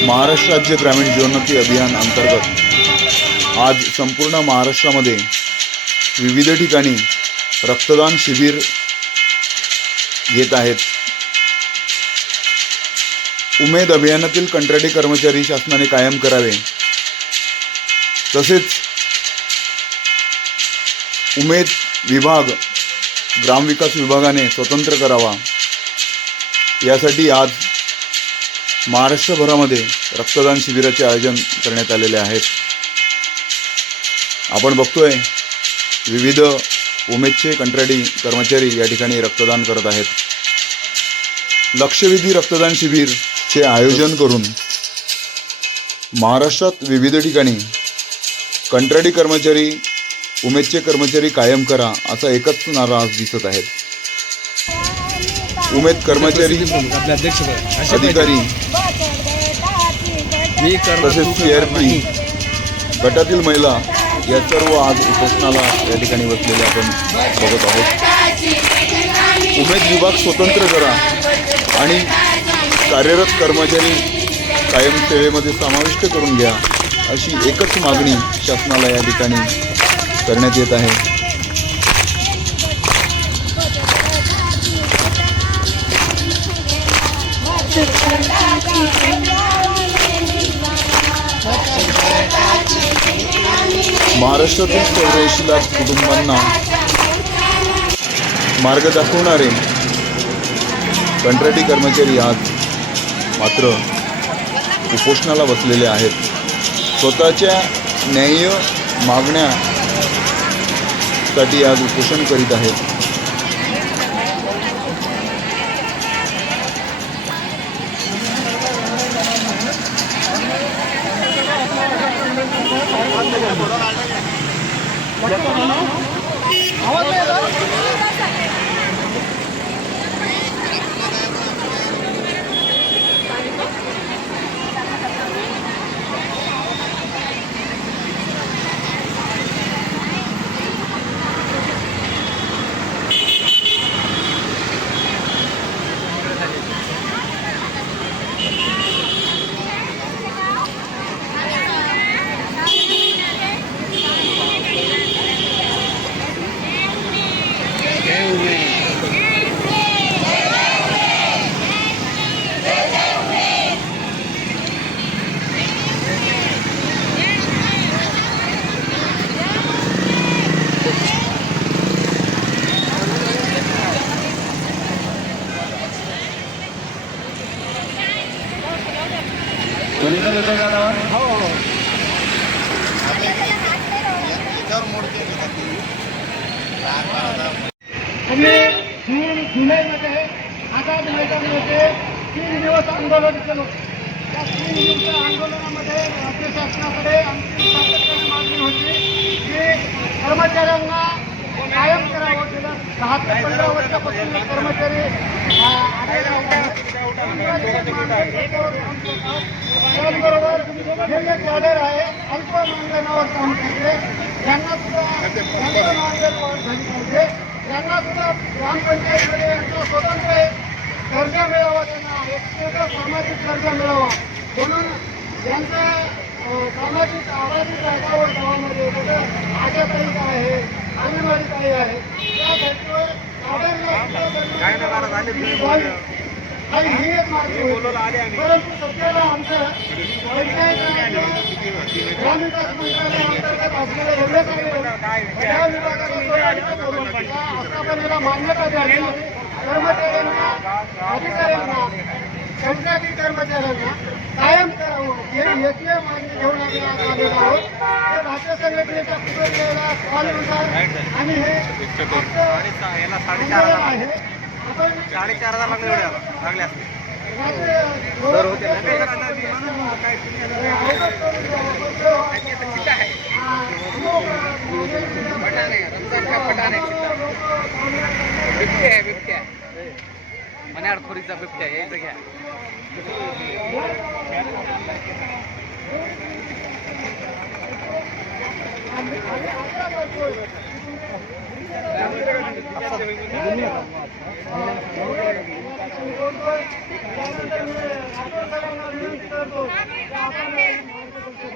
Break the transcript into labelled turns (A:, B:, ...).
A: महाराष्ट्र राज्य ग्रामीण जीवनोन्नती अभियान अंतर्गत आज संपूर्ण महाराष्ट्रामध्ये विविध ठिकाणी रक्तदान शिबिर घेत आहेत. उमेद अभियानातील कंत्राटी कर्मचारी शासनाने कायम करावे. तसेच उमेद विभाग ग्रामविकास विभागाने स्वतंत्र करावा. यासाठी आज महाराष्ट्रभरामध्ये रक्तदान शिबिराचे आयोजन करण्यात आलेले आहेत. आपण बघतोय विविध उमेदचे कंत्राटी कर्मचारी या ठिकाणी रक्तदान करत आहेत. लक्षवेधी रक्तदान शिबिरचे आयोजन करून महाराष्ट्रात विविध ठिकाणी कंत्राटी कर्मचारी उमेदचे कर्मचारी कायम करा असा एकच नारा आज दिसत आहेत उमेद कर्मचारी
B: आपले अध्यक्ष असे
A: अधिकारी
B: मी
A: तसेच सी आर पी गटातील महिला या सर्व आज उपोषणाला या ठिकाणी बसलेले आपण बघत आहोत. उमेद विभाग स्वतंत्र करा आणि कार्यरत कर्मचारी कायम सेवेमध्ये समाविष्ट करून घ्या अशी एकच मागणी शासनाला या ठिकाणी करण्यात येत आहे. महाराष्ट्रातील रेशीदास कुटुंबांना मार्ग दाखवणारे कंत्राटी कर्मचारी आज मात्र उपोषणाला बसलेले आहेत. स्वतःच्या न्याय्य मागण्यासाठी आज उपोषण करीत आहेत.
C: आम्ही जून जुलैमध्ये आझाद मैदानामध्ये तीन दिवस आंदोलन केलं. त्या तीन दिवस आंदोलनामध्ये राज्य शासनाकडे आमची सातत्याने मागणी होती की कर्मचाऱ्यांना कायम करावं गेलं दहा ते पंधरा वर्षापासून कर्मचारी अ, आलेले त्याचबरोबर हे जे कॅडर आहे अल्प मानधनावर काम करते त्यांना सुद्धा त्यांचं मानधन झाली पाहिजे त्यांना सुद्धा ग्रामपंचायतमध्ये यांचा स्वतंत्र एक दर्जा मिळावा त्यांना एक सामाजिक दर्जा मिळावा म्हणून यांचा सामाजिक आबादी जागावर गावामध्ये कुठं आशाताई काय आहे अंगणवाडी काही आहे त्या घटनेवर आणि ही एक मागणी होती. परंतु सध्याला आमचं पंचायत ग्रामविकास मंत्रालयाअंतर्गत असलेले एवढे काही या विभागाला आस्थापनेला मान्यता द्यावी कर्मचाऱ्यांना अधिकाऱ्यांना कंत्राटी कर्मचाऱ्यांना कायम करावं. हे एकमेव मागणी घेऊन आम्ही आज आलेलो आहोत हे राज्य संघटनेच्या पुढे कॉलनुसार आणि हे आहे.
B: साडेचार हजार लागले एवढे लागले असते
C: सर होते
B: बिबट्या आहे बिबट्या. मन्याड खोरीचा बिबट्या यायचं घ्या.
C: की आपण मार्गदर्शन